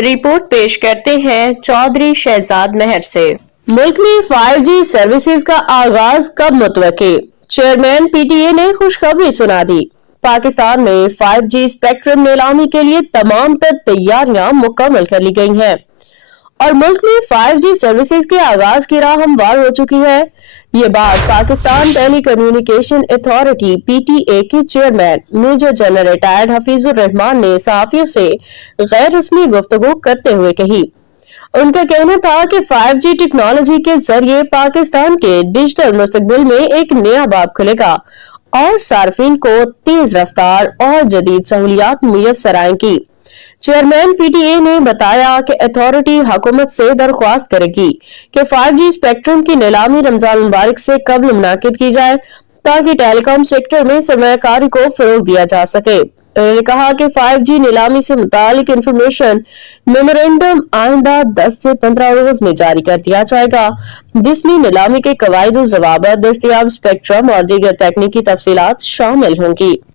Report पेश करते हैं चौधरी शहजाद महर से। मुल्क में 5G सर्विसेज का आगाज कब मुतवक्की? चेयरमैन PTA ने खुशखबरी सुना दी। पाकिस्तान में 5G स्पेक्ट्रम नीलामी के लिए तमाम तर तैयारियां मुकम्मल कर ली गई हैं और मुल्क में 5G सर्विसेज के आगाज की राह हमवार हो चुकी है। ये बात Pakistan telecommunication authority PTA के chairman major general retired Hafeezur Rahman ने सहाफियों से गैर रस्मी गुफ्तगू करते हुए कही। उनका कहना था कि 5G टेक्नोलॉजी के जरिए पाकिस्तान के डिजिटल मुस्तकबिल में एक नया बाब खुलेगा और सार्फिन को तेज रफ्तार और जदीद सहूलियात मुयस्सर आएंगी। चेयरमैन PTA ने बताया कि अथॉरिटी हुकूमत से दरख्वास्त करेगी कि 5G स्पेक्ट्रम की नीलामी रमजान मुबारक से कबल मुनाकिद की जाए ताकि टेलीकॉम सेक्टर में सरमायाकारी को फरोग दिया जा सके। उन्होंने कहा कि 5G नीलामी से मुतालिक इंफॉर्मेशन मेमोरेंडम आइंदा 10 से 15 रोज में जारी कर दिया जाएगा, जिसमें नीलामी के कवायद व ज़वाबित, दस्तयाब स्पेक्ट्रम और दीगर तकनीकी तफसीलात शामिल होंगी।